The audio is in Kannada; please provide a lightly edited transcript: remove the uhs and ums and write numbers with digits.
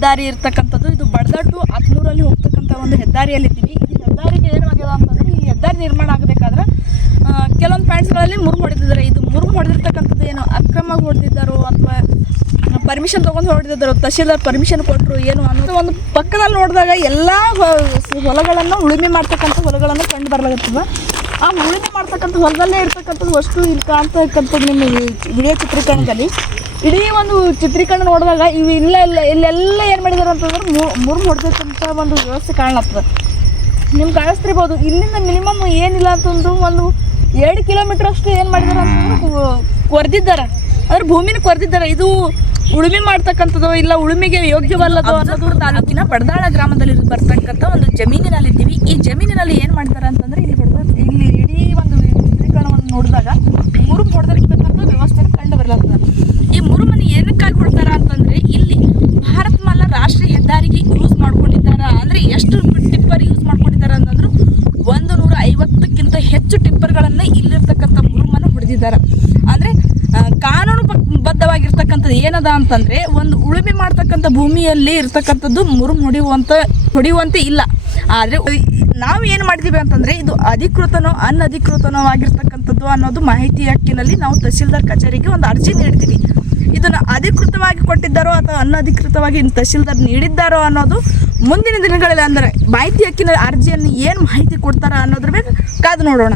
ಹೆದ್ದಾರಿ ಇರ್ತಕ್ಕಂಥದ್ದು. ಇದು ಬಡದಾಟು 10 ಹೋಗ್ತಕ್ಕಂಥ ಒಂದು ಹೆದ್ದಾರಿಯಲ್ಲಿದ್ದೀವಿ. ಈ ಹೆದ್ದಾರಿಗೆ ಏನಾಗ್ಯದ ಅಂತಂದರೆ, ಈ ಹೆದ್ದಾರಿ ನಿರ್ಮಾಣ ಆಗಬೇಕಾದ್ರೆ ಕೆಲವೊಂದು ಪಾಯಿಂಟ್ಸ್ಗಳಲ್ಲಿ ಮುರುಮ್ ಹೊಡೆದಿದ್ದಾರೆ. ಇದು ಮುರುಮ್ ಹೊಡೆದಿರ್ತಕ್ಕಂಥದ್ದು ಏನು ಅಕ್ರಮವಾಗಿ ಹೊಡೆದಿದ್ದಾರೋ ಅಥವಾ ಪರ್ಮಿಷನ್ ತೊಗೊಂಡು ಹೊಡೆದಿದ್ದಾರೋ, ತಹಶೀಲ್ದಾರ್ ಪರ್ಮಿಷನ್ ಕೊಟ್ಟರು ಏನು ಅನ್ನೋದು ಒಂದು ಪಕ್ಕದಲ್ಲಿ ನೋಡಿದಾಗ ಎಲ್ಲ ಹೊಲಗಳನ್ನು ಉಳುಮೆ ಮಾಡ್ತಕ್ಕಂಥ ಹೊಲಗಳನ್ನು ಕಂಡು ಬರಲಾಗುತ್ತದ. ಆ ಉಳುಮೆ ಮಾಡ್ತಕ್ಕಂಥ ಹೊಲದಲ್ಲೇ ಇರ್ತಕ್ಕಂಥದ್ದು ಅಷ್ಟು ಇಲ್ಲಿ ಕಾಣ್ತಾ ಇರ್ತಕ್ಕಂಥದ್ದು ನಿಮ್ಮ ವಿಡಿಯೋ ಚಿತ್ರೀಕರಣದಲ್ಲಿ ಇಡೀ ಒಂದು ಚಿತ್ರೀಕರಣ ನೋಡಿದಾಗ ಇವು ಇಲ್ಲೆಲ್ಲ ಏನು ಮಾಡಿದ್ದಾರೆ ಅಂತಂದ್ರೆ ಮುರುಮ್ ಹೊಡೆದಕ್ಕಂಥ ಒಂದು ವ್ಯವಸ್ಥೆ ಕಾಣತ್ತದ. ನಿಮ್ಗೆ ಕಾಣಿಸ್ತಿರ್ಬೋದು. ಇಲ್ಲಿಂದ ಮಿನಿಮಮ್ ಏನಿಲ್ಲ ಅಂತಂದು ಒಂದು 2 ಕಿಲೋಮೀಟ್ರ್ ಅಷ್ಟು ಏನು ಮಾಡಿದಾರೆ ಅಂತಂದ್ರೆ ಕೊರೆದಿದ್ದಾರೆ. ಅಂದ್ರೆ ಭೂಮಿನ ಕೊರೆದಿದ್ದಾರೆ. ಇದು ಉಳುಮೆ ಮಾಡ್ತಕ್ಕಂಥದ್ದು ಇಲ್ಲ ಉಳುಮೆಗೆ ಯೋಗ್ಯವಲ್ಲದು ಅನ್ನೋದು ತಾಲೂಕಿನ ಬಡದಾಳ ಗ್ರಾಮದಲ್ಲಿ ಬರ್ತಕ್ಕಂಥ ಒಂದು ಜಮೀನಿನಲ್ಲಿದ್ದೀವಿ. ಈ ಜಮೀನಿನಲ್ಲಿ ಏನು ಮಾಡಿದ್ದಾರೆ ಅಂತಂದರೆ ಇಲ್ಲಿ ಇಡೀ ಒಂದು ಚಿತ್ರೀಕರಣವನ್ನು ನೋಡಿದಾಗ ಮುರುಮ್ ಹೊಡೆದಿರ್ತಕ್ಕಂಥ ವ್ಯವಸ್ಥೆ ಕಂಡು ಬರಲಾಗ್ತದೆ. ಈ ಮುರುಮನ್ನು ಏನಕ್ಕಾಗಿ ಹೊಡ್ತಾರ ಅಂತಂದರೆ, ಇಲ್ಲಿ ಭಾರತ್ ಮಾಲಾ ರಾಷ್ಟ್ರೀಯ ಹೆದ್ದಾರಿಗೆ ಯೂಸ್ ಮಾಡ್ಕೊಂಡಿದ್ದಾರೆ. ಅಂದರೆ ಎಷ್ಟು ಟಿಪ್ಪರ್ ಯೂಸ್ ಮಾಡ್ಕೊಂಡಿದ್ದಾರೆ ಅಂತಂದ್ರೆ 150ಕ್ಕಿಂತ ಹೆಚ್ಚು ಟಿಪ್ಪರ್ಗಳನ್ನು ಇಲ್ಲಿರ್ತಕ್ಕಂಥ ಮುರುಮನ್ನು ಹೊಡೆದಿದ್ದಾರೆ. ಅಂದರೆ ಕಾನೂನು ಬದ್ಧವಾಗಿರ್ತಕ್ಕಂಥದ್ದು ಏನದ ಅಂತಂದರೆ, ಒಂದು ಉಳುಮೆ ಮಾಡ್ತಕ್ಕಂಥ ಭೂಮಿಯಲ್ಲಿ ಇರ್ತಕ್ಕಂಥದ್ದು ಮುರುಮ್ ಹೊಡೆಯುವಂತೆ ಇಲ್ಲ. ಆದರೆ ನಾವು ಏನು ಮಾಡಿದ್ದೀವಿ ಅಂತಂದರೆ, ಇದು ಅಧಿಕೃತನೋ ಅನಧಿಕೃತನೋ ಆಗಿರ್ತಕ್ಕಂಥದ್ದು ಅನ್ನೋದು ಮಾಹಿತಿ ಹಕ್ಕಿನಲ್ಲಿ ನಾವು ತಹಶೀಲ್ದಾರ್ ಕಚೇರಿಗೆ ಒಂದು ಅರ್ಜಿ ನೀಡ್ತೀವಿ. ಇದನ್ನು ಅಧಿಕೃತವಾಗಿ ಕೊಟ್ಟಿದ್ದಾರೋ ಅಥವಾ ಅನಧಿಕೃತವಾಗಿ ತಹಶೀಲ್ದಾರ್ ನೀಡಿದ್ದಾರೋ ಅನ್ನೋದು ಮುಂದಿನ ದಿನಗಳಲ್ಲಿ, ಅಂದರೆ ಮಾಹಿತಿ ಹಕ್ಕಿನ ಅರ್ಜಿಯನ್ನು ಏನು ಮಾಹಿತಿ ಕೊಡ್ತಾರ ಅನ್ನೋದ್ರ ಮೇಲೆ ಕಾದು ನೋಡೋಣ.